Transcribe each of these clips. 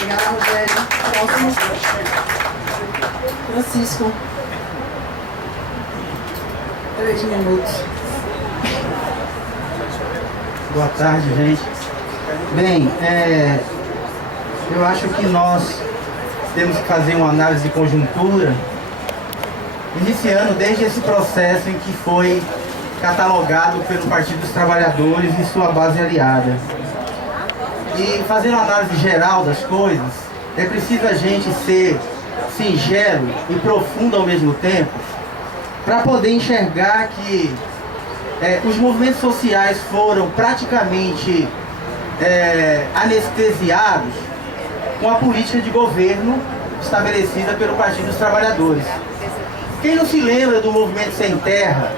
Obrigada, Rogério. Próximo. Francisco. 3 minutos. Boa tarde, gente. Bem, eu acho que nós temos que fazer uma análise de conjuntura, iniciando desde esse processo em que foi catalogado pelo Partido dos Trabalhadores e sua base aliada. E fazendo uma análise geral das coisas, é preciso a gente ser singelo e profundo ao mesmo tempo, para poder enxergar que os movimentos sociais foram praticamente anestesiados com a política de governo estabelecida pelo Partido dos Trabalhadores. Quem não se lembra do movimento sem terra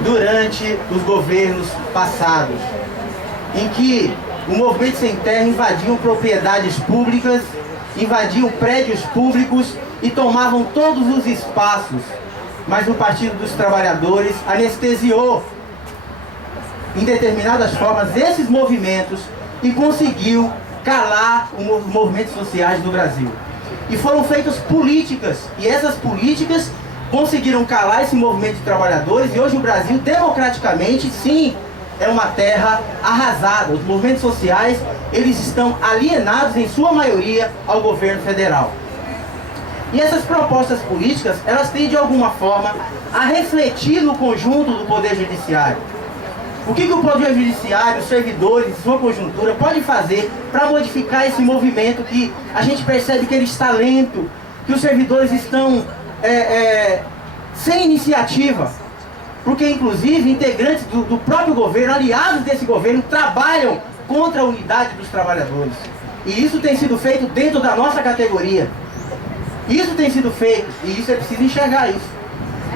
durante os governos passados, em que o movimento sem terra invadiam propriedades públicas, invadiam prédios públicos e tomavam todos os espaços, mas o Partido dos Trabalhadores anestesiou em determinadas formas esses movimentos e conseguiu calar os movimentos sociais do Brasil. E foram feitas políticas, e essas políticas conseguiram calar esse movimento de trabalhadores, e hoje o Brasil, democraticamente, sim, é uma terra arrasada. Os movimentos sociais, eles estão alienados, em sua maioria, ao governo federal. E essas propostas políticas, elas têm de alguma forma a refletir no conjunto do Poder Judiciário. O que o Poder Judiciário, os servidores, sua conjuntura, pode fazer para modificar esse movimento que a gente percebe que ele está lento, que os servidores estão sem iniciativa? Porque, inclusive, integrantes do próprio governo, aliados desse governo, trabalham contra a unidade dos trabalhadores. E isso tem sido feito dentro da nossa categoria. Isso tem sido feito, e isso é preciso enxergar isso.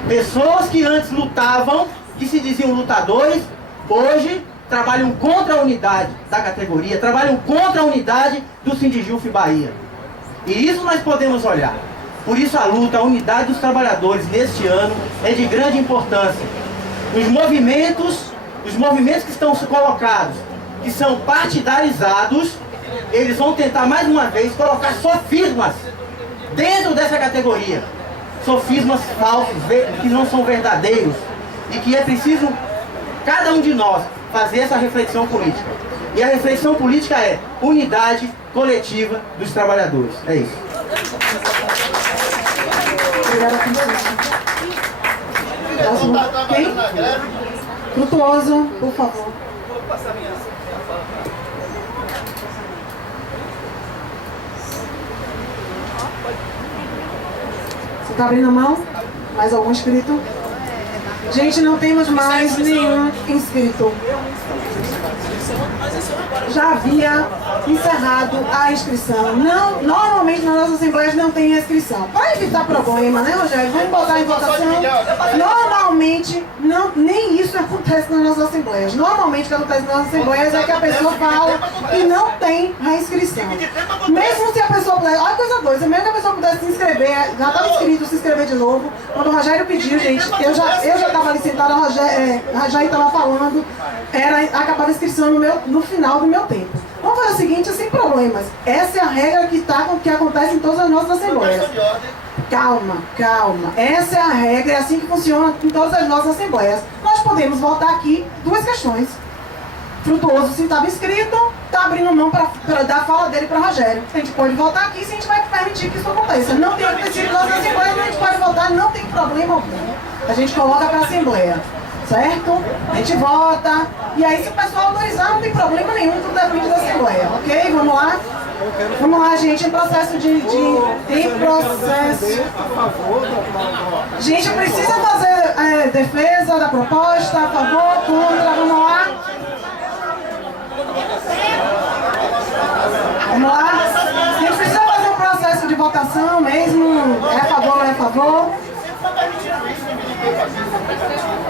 Pessoas que antes lutavam, que se diziam lutadores, hoje trabalham contra a unidade da categoria, trabalham contra a unidade do Sindijuf Bahia. E isso nós podemos olhar. Por isso a luta, a unidade dos trabalhadores neste ano é de grande importância. Os movimentos que estão colocados, que são partidarizados, eles vão tentar mais uma vez colocar sofismas dentro dessa categoria. Sofismas falsos, que não são verdadeiros, e que é preciso cada um de nós fazer essa reflexão política. E a reflexão política é unidade coletiva dos trabalhadores. É isso. Obrigada, Francisco. Próximo. Quem? Frutuoso, por favor. Você está abrindo a mão? Mais algum inscrito? Gente, não temos mais nenhum inscrito. Já havia encerrado a inscrição. Não, normalmente nas nossas assembleias não tem inscrição. Para evitar problema, né, Rogério? Vamos botar em votação. Normalmente, nem isso acontece nas nossas assembleias. Normalmente o que acontece nas nossas assembleias é que a pessoa fala e não tem reinscrição. Mesmo se a pessoa puder, olha coisa doida, mesmo que a pessoa pudesse se inscrever, já estava inscrito, se inscrever de novo. Quando o Rogério pediu, gente, eu já estava ali sentada, o Rogério estava falando, acabava a inscrição no final do meu tempo. Vamos fazer o seguinte, sem problemas. Essa é a regra que acontece em todas as nossas assembleias. Calma. Essa é a regra, é assim que funciona em todas as nossas assembleias. Nós podemos votar aqui duas questões. Frutuoso, se estava inscrito, está abrindo mão para dar a fala dele para Rogério. A gente pode votar aqui se a gente vai permitir que isso aconteça. Não tem acontecido nas nossas assembleias, a gente pode votar, não tem problema algum. A gente coloca para a assembleia. Certo? A gente vota. E aí, se o pessoal autorizar, não tem problema nenhum, tudo depende da Assembleia. Ok? Vamos lá? Vamos lá, gente. Em processo Em processo. Gente, precisa fazer defesa da proposta, a favor, contra. Vamos lá? Vamos lá? A gente precisa fazer um processo de votação mesmo. É a favor ou é a favor?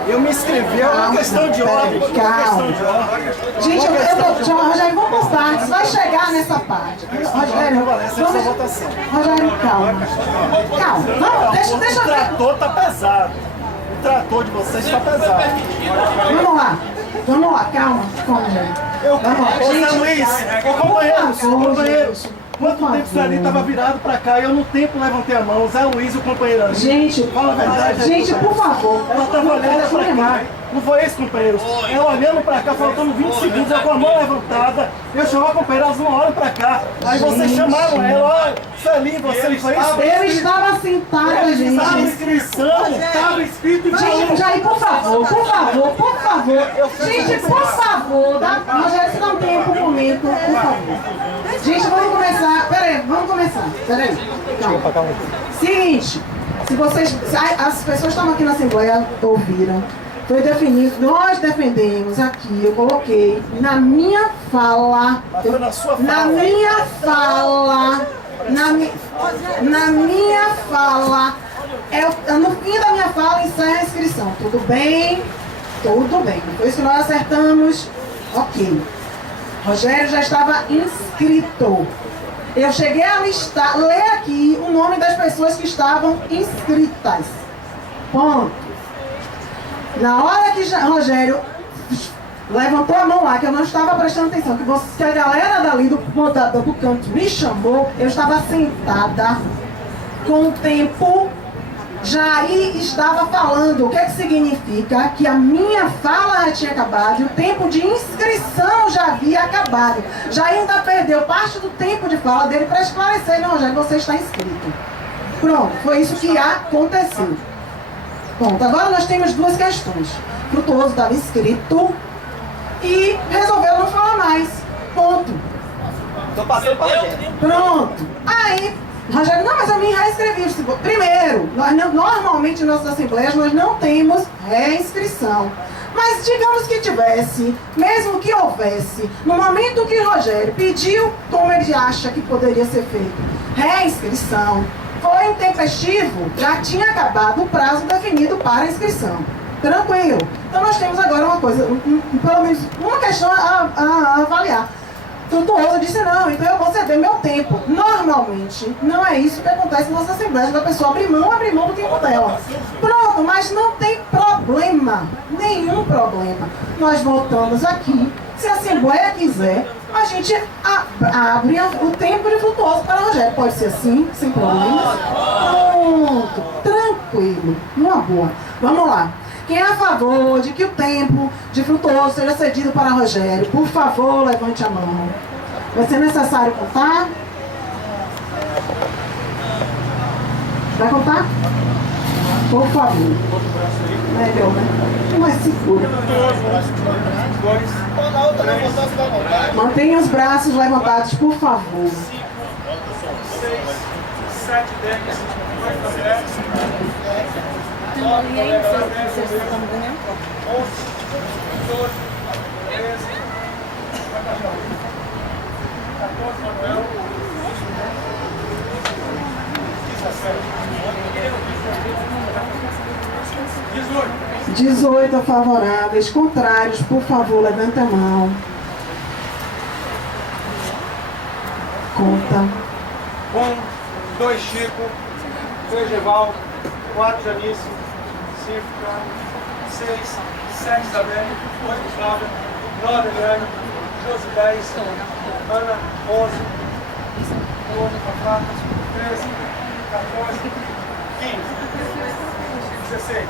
Eu me inscrevi, é uma questão de ordem. Calma. Gente, Rogério, vamos por partes. Vai chegar nessa parte. Rogério, Rogério, calma. Vamos, deixa eu ver. O trator tá pesado. O trator de vocês tá pesado. Vamos lá. Vamos lá, calma. Vamos, gente. Vamos lá. Ô, Zé Luiz, companheiros. Quanto Por tempo você ali favor. estava virado pra cá e eu no tempo levantei a mão. O Zé Luiz, o companheiro ali. Gente, Fala a verdade. gente, por favor. Ela estava olhando pra cá. Não foi isso, companheiros? Ela olhando pra cá, faltando 20 segundos, eu com a mão levantada. Eu chamava a companheira, elas não olham pra cá. Aí vocês chamaram ela, olha, Sueli, você não foi isso? Eu estava sentada, gente. Estava inscrição, estava escrito em Gente, Jair, por favor. Gente, por favor, Rogério, você dá um tempo, um momento, por favor. Gente, vamos começar. Peraí. Calma. Seguinte, as pessoas que estavam aqui na Assembleia ouviram. Foi definido, nós defendemos aqui, eu coloquei na minha fala, no fim da minha fala encerra a inscrição. Tudo bem? Foi isso que nós acertamos? Ok. Rogério já estava inscrito. Eu cheguei a ler aqui o nome das pessoas que estavam inscritas. Ponto. Na hora que Rogério levantou a mão lá, que eu não estava prestando atenção, que a galera dali do canto me chamou, eu estava sentada com o tempo. Jair estava falando. O que significa? Que a minha fala já tinha acabado e o tempo de inscrição já havia acabado. Jair ainda perdeu parte do tempo de fala dele para esclarecer: não, Rogério, você está inscrito. Pronto, foi isso que aconteceu. Pronto, agora nós temos duas questões. Frutuoso estava inscrito e resolveu não falar mais. Ponto. Tô passando para gente. Pronto. Aí, Rogério, não, mas eu me reinscrevi. Primeiro, normalmente em nossas assembleias nós não temos reinscrição. Mas digamos que tivesse, mesmo que houvesse, no momento que Rogério pediu, como ele acha que poderia ser feito, reinscrição, foi intempestivo, já tinha acabado o prazo definido para a inscrição. Tranquilo. Então nós temos agora uma coisa, pelo menos uma questão a avaliar. Frutuoso disse: não, então eu vou ceder meu tempo. Normalmente, não é isso que acontece nas assembleias, da pessoa abrir mão do tempo dela. Pronto, mas não tem problema, nenhum problema. Nós voltamos aqui, se a Assembleia quiser, a gente abre o tempo de Frutuoso para Rogério. Pode ser assim, sem problemas. Pronto, tranquilo, numa boa. Vamos lá. Quem é a favor de que o tempo de Frutuoso seja cedido para Rogério, por favor, levante a mão. Vai ser necessário contar? Vai contar? Por favor. Melhor, né? Mais seguro. Mantenha os braços levantados, por favor. 6, 7, 10, 11, 12, 13, 14, Manuel, 17, 18 favoráveis, contrários, por favor, levanta a mão. Conta. 1, 2, Chico, 3, Geval, 4, Janice, 5, Carlos, 6, 7, Isabel, 8, Flávia, 9, Eliane, 12, 10, Ana, 11, 12, 13, 14, 15, 16.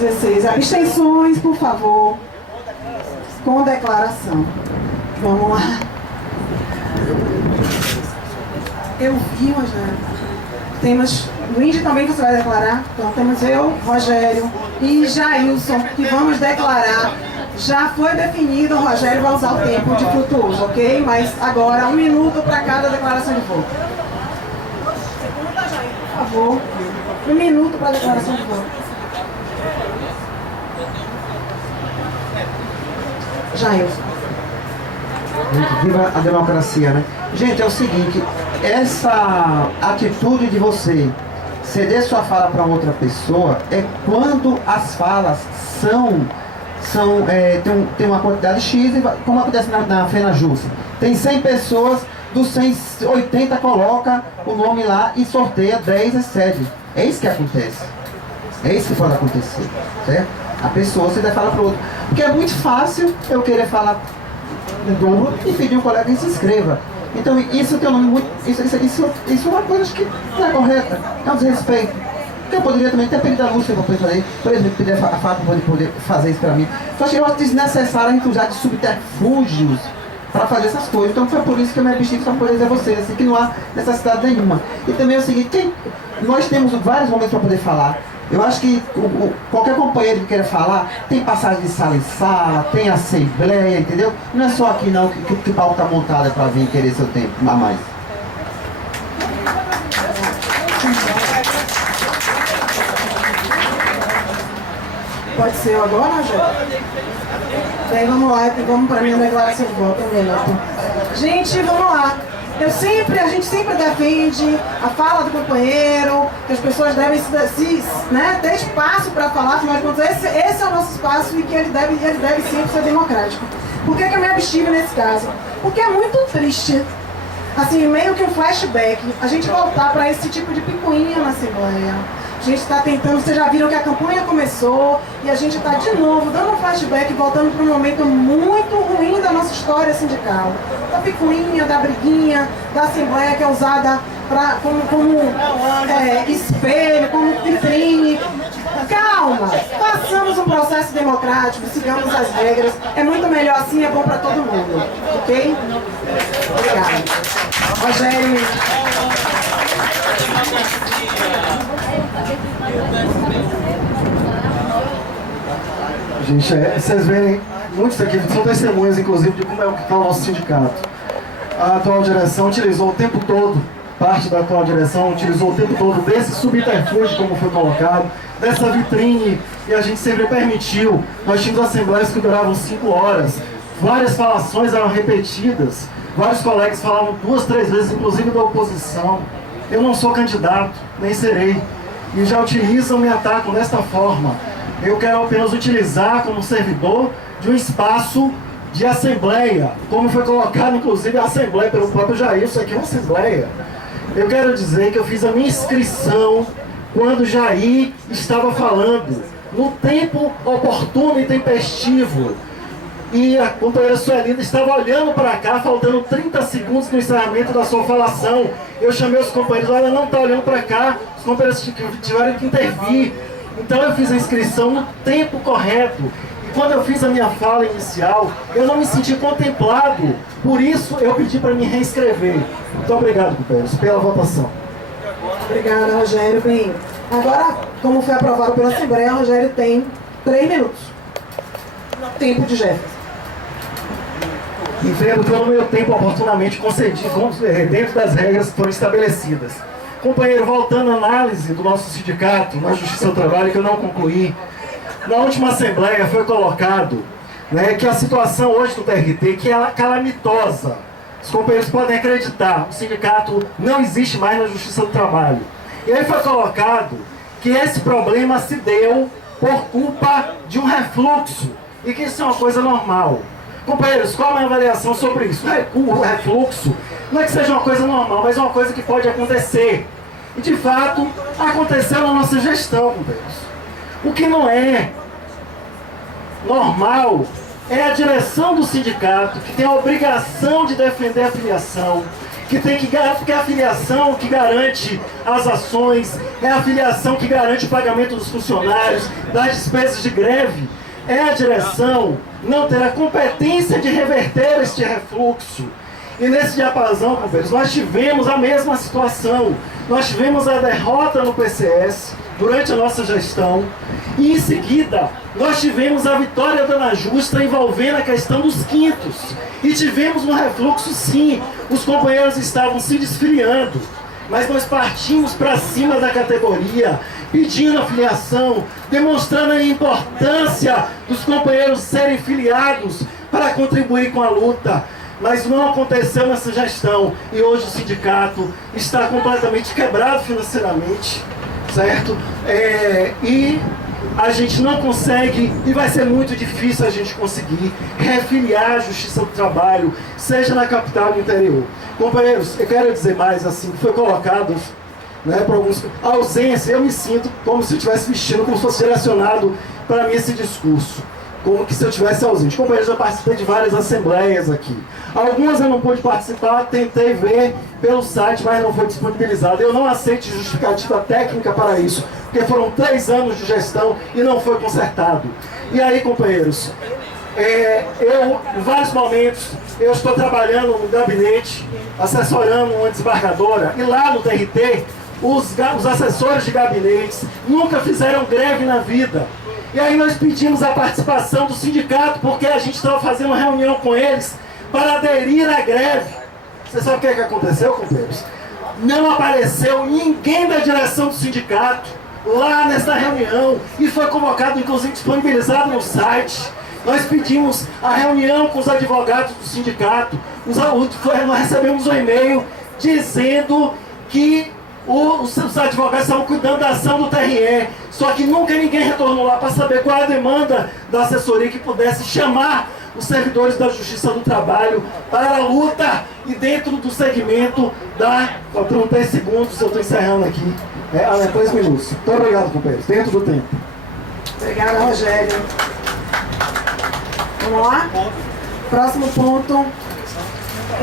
16. Abstenções, por favor. Com declaração. Vamos lá. Eu vi, Rogério. Temos Luiz também, que você vai declarar. Então temos eu, Rogério e Jailson, que vamos declarar. Já foi definido, o Rogério vai usar o tempo de Frutuoso, ok? Mas agora 1 minuto para cada declaração de voto. Por favor. 1 minuto para a declaração de voto. Jailson. Viva a democracia, né? Gente, é o seguinte, essa atitude de você ceder sua fala para outra pessoa é quando as falas tem uma quantidade X, como acontece na FenaJus. Tem 100 pessoas, dos 100, 80 coloca o nome lá e sorteia 10 e cede. É isso que acontece. É isso que pode acontecer, certo? a pessoa, você deve falar para o outro. Porque é muito fácil eu querer falar no dobro e pedir um colega que se inscreva. Então isso tem um nome muito. Isso é uma coisa que não é correta, é um desrespeito. Eu poderia também ter pedido a Lúcia para poder fazer, por exemplo, pedir a Fábio para poder fazer isso para mim. Só que eu acho desnecessário a gente usar de subterfúgios para fazer essas coisas. Então foi por isso que eu me abstive para poder dizer a vocês, assim, que não há necessidade nenhuma. E também é o seguinte, nós temos vários momentos para poder falar. Eu acho que qualquer companheiro que queira falar, tem passagem de sala em sala, tem assembleia, entendeu? Não é só aqui não que o palco está montado para vir querer seu tempo, a mais. Pode ser eu agora, Rogério? Bem, vamos lá, vamos para a minha declaração de voto, um minuto. Gente, vamos lá. A gente sempre defende a fala do companheiro, que as pessoas devem ter espaço para falar, afinal de contas, esse é o nosso espaço e que ele deve sempre ser democrático. Por que eu me abstive nesse caso? Porque é muito triste, assim, meio que um flashback, a gente voltar para esse tipo de picuinha na Assembleia. A gente está tentando, vocês já viram que a campanha começou e a gente está de novo dando um flashback, voltando para um momento muito ruim da nossa história sindical. Da picuinha, da briguinha, da Assembleia que é usada como espelho, como vitrine. Calma, façamos um processo democrático, sigamos as regras. É muito melhor assim, é bom para todo mundo. Ok? Obrigada. Rogério. Gente, vocês verem, muitos aqui são testemunhas, inclusive, de como é o que está o nosso sindicato. A atual direção utilizou o tempo todo, parte da atual direção utilizou o tempo todo desse subterfúgio, como foi colocado, dessa vitrine, e a gente sempre permitiu. Nós tínhamos assembleias que duravam 5 horas, várias falações eram repetidas, vários colegas falavam 2, 3 vezes, inclusive da oposição. Eu não sou candidato, nem serei, e já utilizam e me atacam desta forma. Eu quero apenas utilizar como servidor de um espaço de assembleia, como foi colocado inclusive a assembleia pelo próprio Jair, isso aqui é uma assembleia. Eu quero dizer que eu fiz a minha inscrição quando Jair estava falando, no tempo oportuno e tempestivo. E a companheira Suelina estava olhando para cá, faltando 30 segundos no encerramento da sua falação. Eu chamei os companheiros, olha, não está olhando para cá, os companheiros tiveram que intervir. Então eu fiz a inscrição no tempo correto. E quando eu fiz a minha fala inicial, eu não me senti contemplado. Por isso eu pedi para me reinscrever. Muito obrigado, companheiros, pela votação. Obrigada, Rogério. Bem, agora, como foi aprovado pela Assembleia, Rogério tem 3 minutos. Tempo de Jefferson. Entendo que eu, no meu tempo, oportunamente concedi dentro das regras que foram estabelecidas. Companheiro, voltando à análise do nosso sindicato na Justiça do Trabalho, que eu não concluí, na última Assembleia foi colocado, né, que a situação hoje do TRT que é calamitosa. Os companheiros podem acreditar, o sindicato não existe mais na Justiça do Trabalho. E aí foi colocado que esse problema se deu por culpa de um refluxo e que isso é uma coisa normal. Companheiros, qual é a minha avaliação sobre isso? O refluxo não é que seja uma coisa normal, mas é uma coisa que pode acontecer. E de fato, aconteceu na nossa gestão, companheiros. O que não é normal é a direção do sindicato, que tem a obrigação de defender a filiação, porque é a filiação que garante as ações, é a filiação que garante o pagamento dos funcionários, das despesas de greve. É a direção não ter a competência de reverter este refluxo. E nesse diapasão, companheiros, nós tivemos a mesma situação. Nós tivemos a derrota no PCS durante a nossa gestão. E em seguida, nós tivemos a vitória da Ana Justa envolvendo a questão dos quintos. E tivemos um refluxo, sim. Os companheiros estavam se desfiliando. Mas nós partimos para cima da categoria, pedindo a filiação, demonstrando a importância dos companheiros serem filiados para contribuir com a luta. Mas não aconteceu nessa gestão e hoje o sindicato está completamente quebrado financeiramente, certo? E a gente não consegue, e vai ser muito difícil a gente conseguir refiliar a Justiça do Trabalho, seja na capital ou no interior. Companheiros, eu quero dizer mais, assim, foi colocado, né, por alguns... A ausência, eu me sinto como se eu estivesse vestindo, como se fosse direcionado para mim esse discurso, como que se eu estivesse ausente. Companheiros, eu participei de várias assembleias aqui. Algumas eu não pude participar, tentei ver pelo site, mas não foi disponibilizado. Eu não aceito justificativa técnica para isso, porque foram 3 anos de gestão e não foi consertado. E aí, companheiros, em vários momentos, eu estou trabalhando no gabinete, assessorando uma desembargadora, e lá no TRT, os assessores de gabinetes nunca fizeram greve na vida. E aí nós pedimos a participação do sindicato, porque a gente estava fazendo uma reunião com eles para aderir à greve. Você sabe o que aconteceu, companheiros? Não apareceu ninguém da direção do sindicato lá nessa reunião, e foi convocado, inclusive disponibilizado no site. Nós pedimos a reunião com os advogados do sindicato, nós recebemos um e-mail dizendo que os advogados estavam cuidando da ação do TRE, só que nunca ninguém retornou lá para saber qual é a demanda da assessoria que pudesse chamar os servidores da Justiça do Trabalho para a luta e dentro do segmento da... Só 30 segundos, eu estou encerrando aqui. 2 minutos. Muito obrigado, companheiros. Dentro do tempo. Obrigada, Rogério. Vamos lá? Próximo ponto,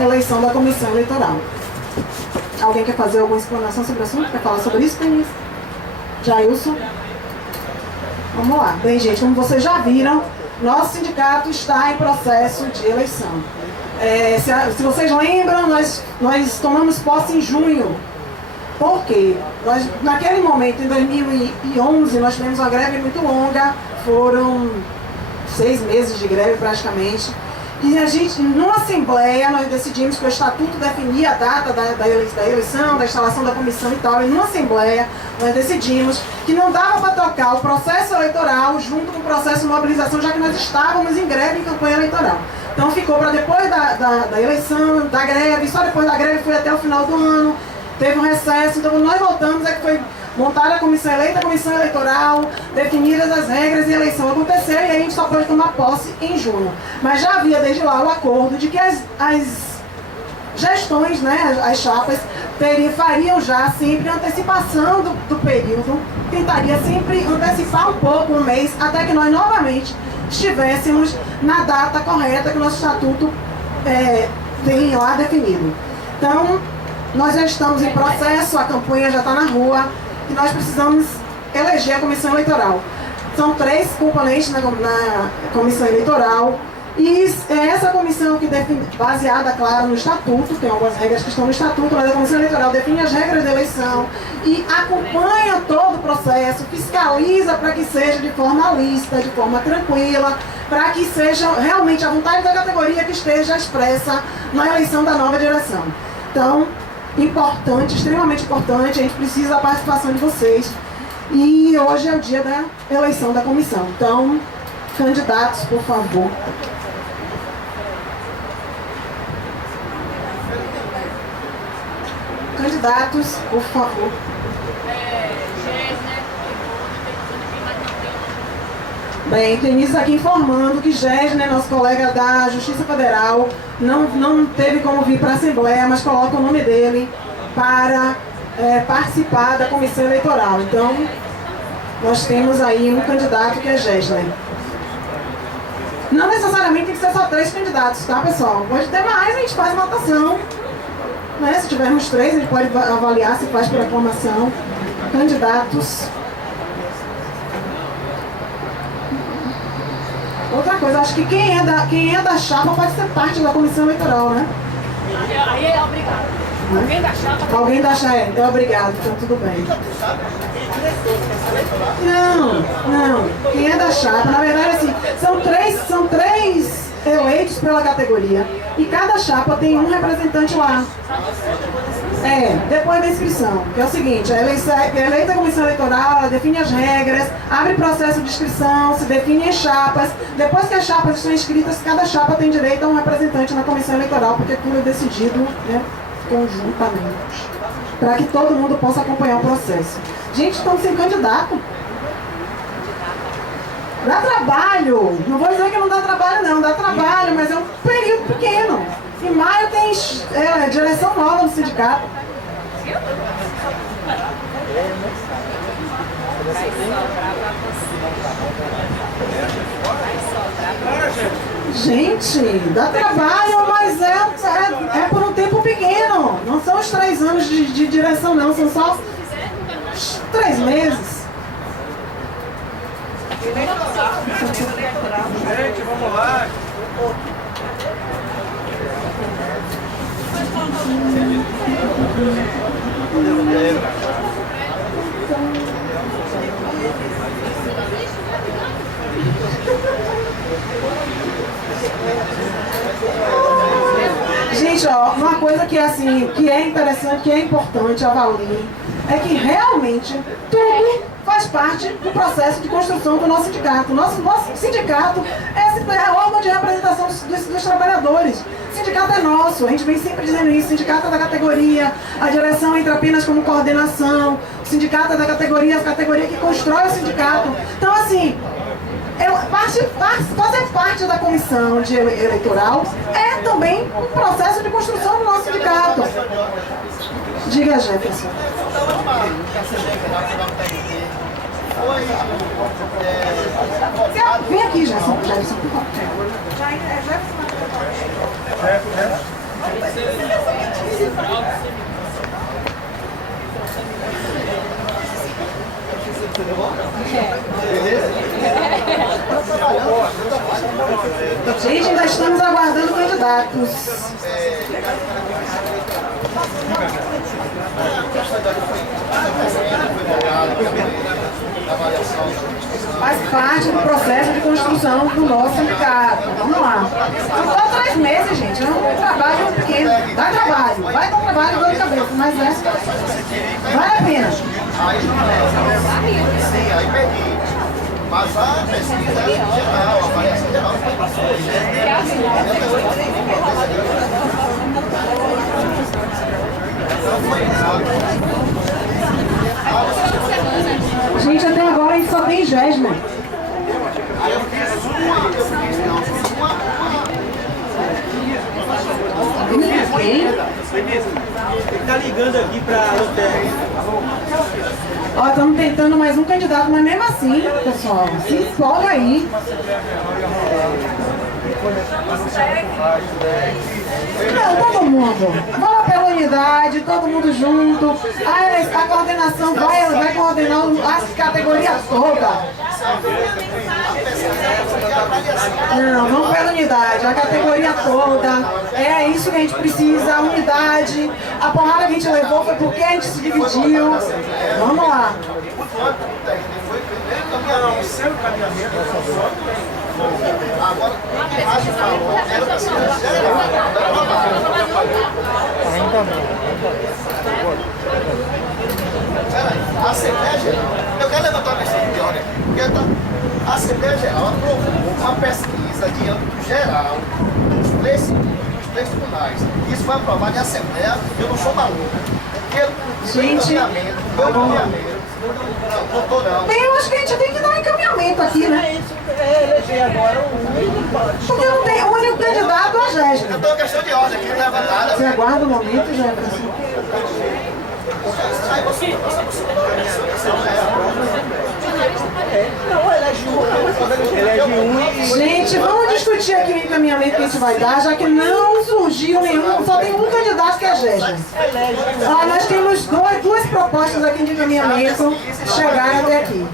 eleição da comissão eleitoral. Alguém quer fazer alguma explanação sobre o assunto? Quer falar sobre isso, Denise? Jailson? Vamos lá. Bem, gente, como vocês já viram, nosso sindicato está em processo de eleição. Se vocês lembram, nós tomamos posse em junho. Por quê? Naquele momento, em 2011, nós tivemos uma greve muito longa, foram 6 meses de greve praticamente. E a gente, numa assembleia, nós decidimos que o estatuto definia a data da eleição, da instalação da comissão e tal. E numa assembleia, nós decidimos que não dava para trocar o processo eleitoral junto com o processo de mobilização, já que nós estávamos em greve, em campanha eleitoral. Então ficou para depois da eleição, da greve, só depois da greve foi até o final do ano, teve um recesso. Então quando nós voltamos é que foi montada a comissão eleita, a comissão eleitoral, definidas as regras e a eleição aconteceu, e aí a gente só pode tomar posse em junho. Mas já havia desde lá o acordo de que as gestões, né, as chapas, fariam já sempre antecipação do período, tentaria sempre antecipar um pouco, um mês, até que nós novamente estivéssemos na data correta que o nosso estatuto tem lá definido. Então, nós já estamos em processo, a campanha já está na rua, e nós precisamos eleger a comissão eleitoral. São 3 componentes na comissão eleitoral, e é essa comissão que define, baseada, claro, no estatuto, tem algumas regras que estão no estatuto, mas a comissão eleitoral define as regras da eleição e acompanha todo o processo, fiscaliza para que seja de forma lícita, de forma tranquila, para que seja realmente a vontade da categoria que esteja expressa na eleição da nova direção. Então, importante, extremamente importante, a gente precisa da participação de vocês. E hoje é o dia da eleição da comissão. Então, candidatos, por favor. Candidatos, por favor. Bem, Denise aqui informando que Gesner, nosso colega da Justiça Federal, não teve como vir para a Assembleia, mas coloca o nome dele para participar da comissão eleitoral. Então, nós temos aí um candidato que é Gesner. Não necessariamente tem que ser só 3 candidatos, tá, pessoal? Pode ter mais, a gente faz votação. Né? Se tivermos 3, a gente pode avaliar se faz por aclamação. Candidatos. Outra coisa, acho que quem é da chapa pode ser parte da comissão eleitoral, né? Aí é obrigado. Alguém da chapa. Alguém da chapa é obrigado, então tudo bem. Não. Quem é da chapa, na verdade, assim, são três eleitos pela categoria. E cada chapa tem um representante lá. Depois da inscrição. Que é o seguinte, a eleita comissão eleitoral, ela define as regras, abre processo de inscrição, se define as chapas. Depois que as chapas estão inscritas, cada chapa tem direito a um representante na comissão eleitoral, porque tudo é decidido, né, conjuntamente. Para que todo mundo possa acompanhar o processo. Gente, estamos sem candidato. Dá trabalho. Não vou dizer que não dá trabalho, não. Dá trabalho, mas é um período pequeno. Em maio tem direção nova no sindicato. Gente, dá trabalho, mas é por um tempo pequeno. Não são os 3 anos de direção, não. São só 3 meses. Gente, vamos lá. Gente, ó, uma coisa que assim, que é interessante, que é importante avaliar, é que realmente tudo faz parte do processo de construção do nosso sindicato. Nosso sindicato é o órgão de representação dos trabalhadores. O sindicato é nosso, a gente vem sempre dizendo isso. O sindicato é da categoria, a direção entra apenas como coordenação. O sindicato é da categoria, a categoria que constrói o sindicato. Então, assim, fazer parte da comissão eleitoral é também um processo de construção do nosso sindicato. Diga, Jefferson. Vem aqui, Jefferson, por favor. Gente, ainda estamos aguardando candidatos. Faz parte do processo de construção do nosso sindicato. Vamos lá. São só 3 meses, gente. É um trabalho pequeno. Dá trabalho. Vai dar trabalho, dor de cabeça, mas vale a pena. Sim, aí perdi. Mas a pesquisa geral, a avaliação geral foi passou. Gente, até agora a gente só tem Jéssica. Ele tá ligando aqui pra loteria. Ó, estamos tentando mais um candidato, mas mesmo assim, pessoal, se empolga aí. Não, todo mundo. Vamos pela unidade, todo mundo junto. A coordenação vai coordenar a categoria toda. Não, vamos pela unidade, a categoria toda. É isso que a gente precisa, a unidade. A porrada que a gente levou foi porque a gente se dividiu. Vamos lá. O seu caminhamento Agora, o que Rádio falou era da cidade geral. Ainda não. Peraí, a Assembleia Geral, eu quero levantar uma questão de ordem aqui, porque a Assembleia Geral aprovou uma pesquisa de âmbito geral dos 3 tribunais. Isso foi aprovado em Assembleia, eu não sou maluco. Porque meu encaminhamento, não tô não. Eu acho que a gente tem que dar um encaminhamento aqui, né? Porque não tem o único candidato a Jéssica. Eu tô em questão de ordem aqui, levantada. Você aguarda o momento, Jefferson. Gente, vamos discutir aqui o encaminhamento que a gente vai dar, já que não surgiu nenhum, só tem um candidato que é a Jéssica. Nós temos duas propostas aqui de encaminhamento que chegaram até aqui.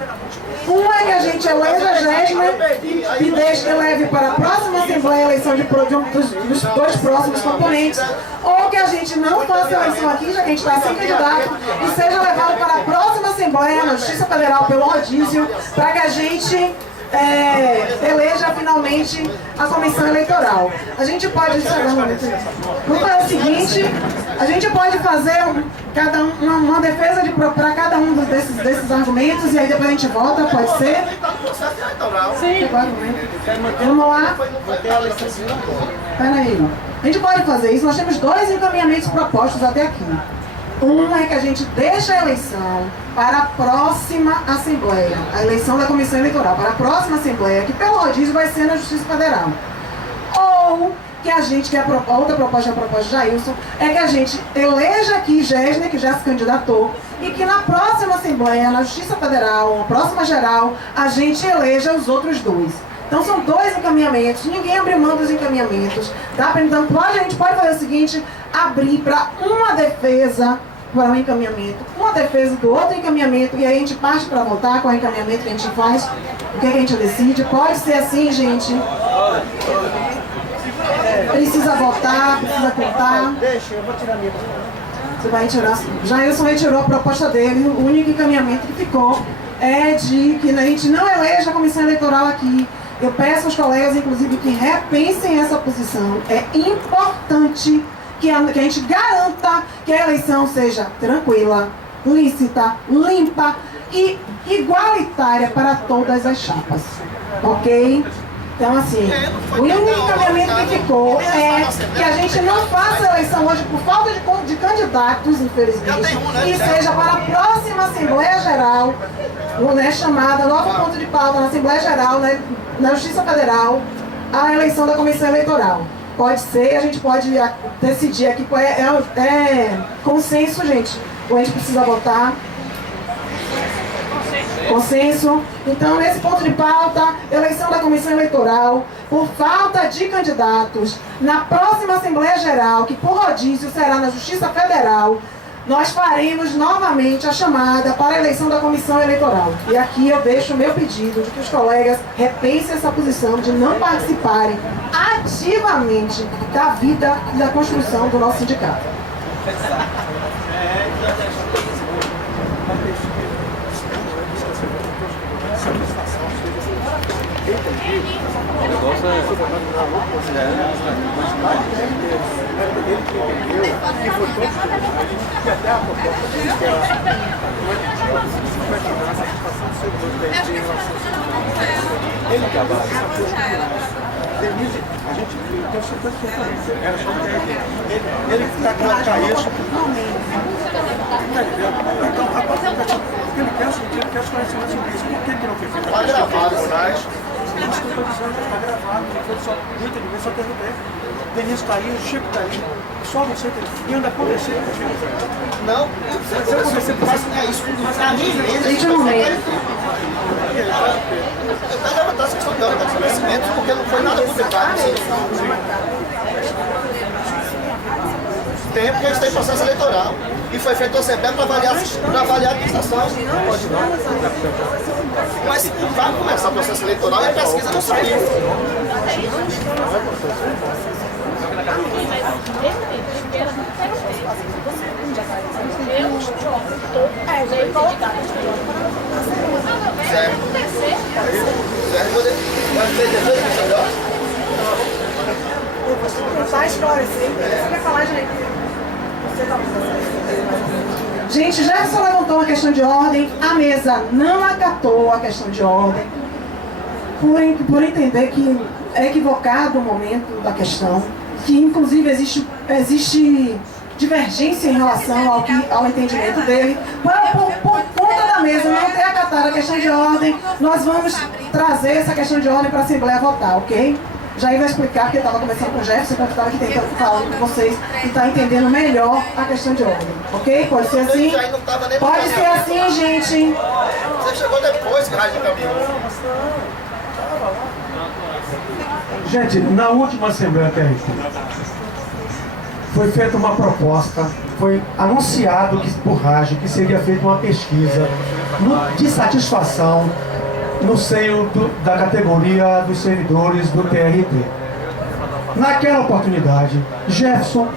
Uma é que a gente eleja a Jéssica e deixe que leve para a próxima Assembleia a eleição dos 2 próximos componentes, ou que a gente não faça a eleição aqui, já que a gente está sem candidato, e seja levado para a próxima Assembleia na Justiça Federal pelo rodízio, para que a gente eleja finalmente a comissão eleitoral. A gente pode vamos fazer o seguinte, a gente pode fazer uma defesa para cada um desses argumentos e aí depois a gente vota, pode ser? Sim. Vamos lá? Peraí. A gente pode fazer isso, nós temos 2 encaminhamentos propostos até aqui. Um é que a gente deixa a eleição para a próxima Assembleia, a eleição da Comissão Eleitoral, para a próxima Assembleia, que pelo rodízio vai ser na Justiça Federal. Ou que a gente, que é a outra proposta, a proposta de Jailson, é que a gente eleja aqui Jéssica, que já se candidatou, e que na próxima Assembleia, na Justiça Federal, na próxima geral, a gente eleja os outros 2. Então são 2 encaminhamentos, ninguém abriu mão dos encaminhamentos. Tá? Então a gente pode fazer o seguinte, abrir para uma defesa para um encaminhamento, uma defesa do outro encaminhamento, e aí a gente parte para votar com o encaminhamento que a gente faz, o que a gente decide. Pode ser assim, gente. Precisa votar, precisa contar. Deixa, eu vou tirar minha. Você vai tirar. Jailson retirou a proposta dele, o único encaminhamento que ficou é de que a gente não eleja a comissão eleitoral aqui. Eu peço aos colegas, inclusive, que repensem essa posição. É importante que a gente garanta que a eleição seja tranquila, lícita, limpa e igualitária para todas as chapas. Ok? Então, assim, o único encaminhamento que ficou é que a gente não faça a eleição hoje por falta de candidatos, infelizmente, e seja para a próxima Assembleia Geral, né, chamada, novo ponto de pauta na Assembleia Geral, né, na Justiça Federal, a eleição da Comissão Eleitoral. Pode ser, a gente pode decidir aqui, é consenso, gente, ou a gente precisa votar. Consenso. Então, nesse ponto de pauta, eleição da Comissão Eleitoral, por falta de candidatos, na próxima Assembleia Geral, que por rodízio será na Justiça Federal, nós faremos novamente a chamada para a eleição da Comissão Eleitoral. E aqui eu deixo o meu pedido de que os colegas repensem essa posição de não participarem ativamente da vida e da construção do nosso sindicato. O negócio é ele trabalha. Denise, a gente tem certeza que era só ele que está com isso. Então, rapaz, o que ele quer é o seguinte, ele quer os conhecimentos científicos. Por que não foi feito? Está gravado, isso que eu estou dizendo, está gravado, não foi só muita ninguém, só teve tempo. Denise está aí, o Chico está aí, só você tem. E ainda conversei com o Chico. Não, se eu conversei com você, é isso. A minha empresa, Gente, eu não lembro. eu quero levantar essa questão de conhecimentos, porque não foi nada publicado. Tempo que a gente tem processo eleitoral. E foi feito a Assembleia para avaliar a administração. Mas vai começar o processo eleitoral e a pesquisa não saiu. Certo. Tentar esclarecer. Você quer falar, gente? Gente, Jefferson levantou uma questão de ordem, a mesa não acatou a questão de ordem, por entender que é equivocado o momento da questão, que inclusive existe divergência em relação ao entendimento dele. Por conta da mesa não ter acatado a questão de ordem, nós vamos trazer essa questão de ordem para a Assembleia votar, ok? Já ia explicar, porque eu estava conversando com o Jefferson, eu estava aqui tentando falar com vocês e está entendendo melhor a questão de ordem, ok? Pode ser assim? Pode ser assim, gente. Você chegou depois que Rádio caminhou. Gente, na última Assembleia TRT, foi feita uma proposta, foi anunciado por Rádio que seria feita uma pesquisa de satisfação no seio da categoria dos servidores do TRT. Naquela oportunidade, Jefferson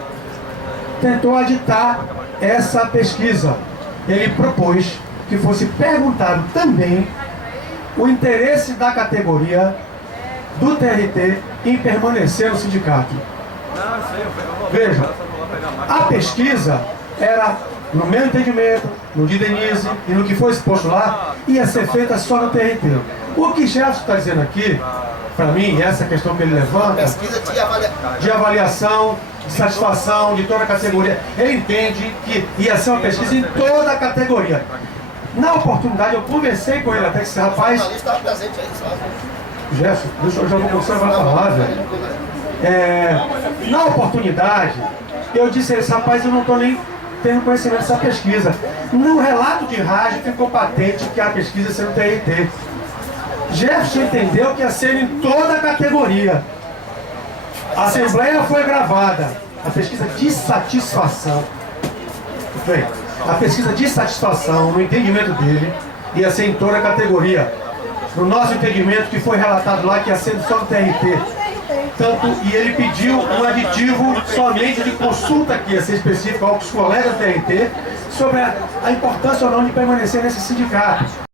tentou aditar essa pesquisa. Ele propôs que fosse perguntado também o interesse da categoria do TRT em permanecer no sindicato. Veja, a pesquisa era, no meu entendimento, no de Denise e no que foi exposto lá, ia ser feita só no TRT. O que Jefferson está dizendo aqui, para mim, essa questão que ele levanta, Pesquisa de avaliação, de satisfação de toda a categoria, ele entende que ia ser uma pesquisa em toda a categoria. Na oportunidade, eu conversei com ele até que esse rapaz... O estava presente aí, sabe? Jefferson, deixa eu já vou começar a falar, velho. Na oportunidade, eu disse a esse rapaz, eu não estou nem tendo conhecimento dessa pesquisa. No relato de Rádio ficou patente que a pesquisa ia ser no TRT. Jefferson entendeu que ia ser em toda a categoria. A assembleia foi gravada. A pesquisa de satisfação. Bem, a pesquisa de satisfação, no entendimento dele, ia ser em toda a categoria. No nosso entendimento, que foi relatado lá, que ia ser só no TRT. Tanto, e ele pediu um aditivo somente de consulta, que ia ser específico aos colegas do TRT, sobre a importância ou não de permanecer nesse sindicato.